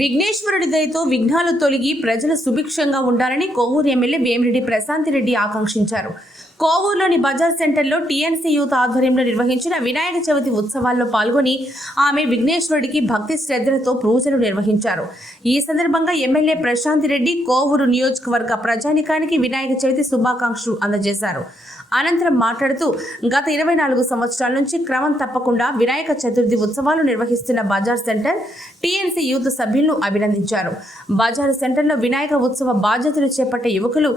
విఘ్నేశ్వరుడి దయతో విఘ్నాలు తొలగి ప్రజలు సుభిక్షంగా ఉండాలని కోవూరు ఎమ్మెల్యే వేమిరెడ్డి ప్రశాంతిరెడ్డి ఆకాంక్షించారు. కోవూరులోని బజార్ సెంటర్లో టీఎన్సీ యూత్ ఆధ్వర్యంలో నిర్వహించిన వినాయక చవితి ఉత్సవాల్లో పాల్గొని ఆమె విఘ్నేశ్వరుడికి భక్తి శ్రద్ధలతో పూజలు నిర్వహించారు. ఈ సందర్భంగా ఎమ్మెల్యే ప్రశాంతిరెడ్డి కోవూరు నియోజకవర్గ ప్రజానికానికి వినాయక చవితి శుభాకాంక్షలు అందజేశారు. అనంతరం మాట్లాడుతూ గత ఇరవై నాలుగు సంవత్సరాల నుంచి క్రమం తప్పకుండా వినాయక చతుర్థి ఉత్సవాలు నిర్వహిస్తున్న బజార్ సెంటర్ టీఎన్సీ యూత్ సభ్యులను అభినందించారు. బజార్ సెంటర్లో వినాయక ఉత్సవ బాధ్యతలు చేపట్టే యువకులు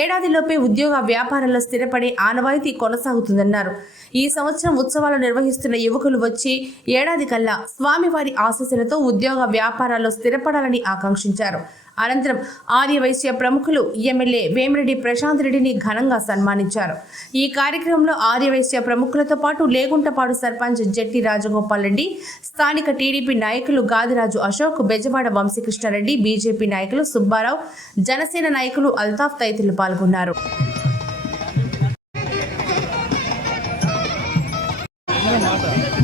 ఏడాదిలోపే ఉద్యోగ వ్యాపారంలో స్థిరపడే ఆనవాయితీ కొనసాగుతుందన్నారు. ఈ సంవత్సరం ఉత్సవాలు నిర్వహిస్తున్న యువకులు వచ్చి ఏడాది కల్లా స్వామివారి ఆశీస్సులతో ఉద్యోగ వ్యాపారాల్లో స్థిరపడాలని ఆకాంక్షించారు. అనంతరం ఆర్యవైశ్య ప్రముఖులు ఎమ్మెల్యే వేమిరెడ్డి ప్రశాంత్ రెడ్డిని ఘనంగా సన్మానించారు. ఈ కార్యక్రమంలో ఆర్యవైశ్య ప్రముఖులతో పాటు లేగుంటపాడు సర్పంచ్ జట్టి రాజగోపాల్ రెడ్డి స్థానిక టీడీపీ నాయకులు గాదిరాజు అశోక్ బెజవాడ వంశీకృష్ణారెడ్డి బీజేపీ నాయకులు సుబ్బారావు జనసేన నాయకులు అల్తాఫ్ తదితరులు పాల్గొన్నారు.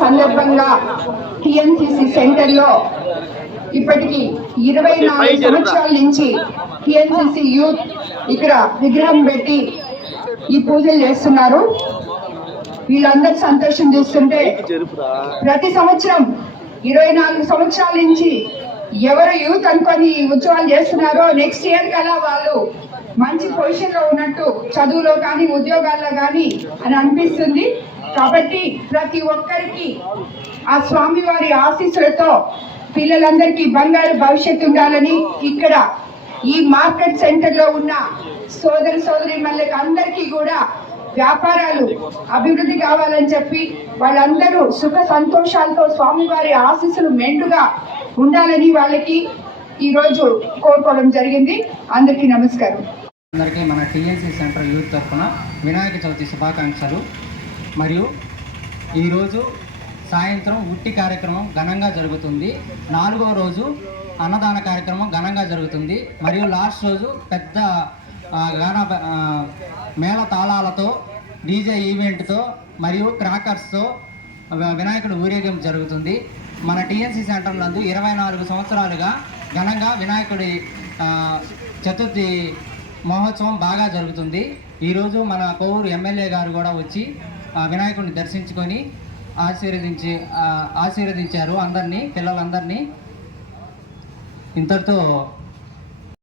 సందర్భంగా టిఎన్సిసి సెంటర్లో ఇప్పటికి ఇరవై నాలుగు సంవత్సరాల నుంచి టిఎన్సిసి యూత్ ఇక్కడ విగ్రహం పెట్టి ఈ పూజలు చేస్తున్నారు. వీళ్ళందరూ సంతోషం చూస్తుంటే ప్రతి సంవత్సరం ఇరవై నాలుగు సంవత్సరాల నుంచి ఎవరు యూత్ అనుకొని ఉత్సవాలు చేస్తున్నారో నెక్స్ట్ ఇయర్ కల్లా వాళ్ళు మంచి పొజిషన్లో ఉన్నట్టు చదువులో కానీ ఉద్యోగాల్లో కానీ అని అనిపిస్తుంది. కాబట్టి ప్రతి ఒక్కరికి ఆ స్వామివారి ఆశీస్సులతో పిల్లలందరికీ బంగారు భవిష్యత్తు ఉండాలని ఇక్కడ ఈ మార్కెట్ సెంటర్లో ఉన్న సోదరి సోదరి మళ్ళీ అందరికీ కూడా వ్యాపారాలు అభివృద్ధి కావాలని చెప్పి వాళ్ళందరూ సుఖ సంతోషాలతో స్వామివారి ఆశీస్సులు మెండుగా ఉండాలని వాళ్ళకి ఈ రోజు కోరుకోవడం జరిగింది. అందరికీ నమస్కారం. అందరికీ మన టీఎన్సీ సెంటర్ యూత్ తరఫున వినాయక చవితి శుభాకాంక్షలు. మరియు ఈరోజు సాయంత్రం ఉట్టి కార్యక్రమం ఘనంగా జరుగుతుంది. నాలుగో రోజు అన్నదాన కార్యక్రమం ఘనంగా జరుగుతుంది. మరియు లాస్ట్ రోజు పెద్ద గాన మేళతాళాలతో మేళ తాళాలతో డీజే ఈవెంట్తో మరియు క్రాకర్స్తో వినాయకుడు ఊరేగింపు జరుగుతుంది. మన టీఎన్సీ సెంటర్ నందు ఇరవై నాలుగు సంవత్సరాలుగా ఘనంగా వినాయకుడి చతుర్థి మహోత్సవం బాగా జరుగుతుంది. ఈరోజు మన కోవూరు ఎమ్మెల్యే గారు కూడా వచ్చి ఆ వినాయకుడిని దర్శించుకొని ఆశీర్వదించి ఆశీర్వదించారు అందరినీ పిల్లలందరినీ. ఇంతటితో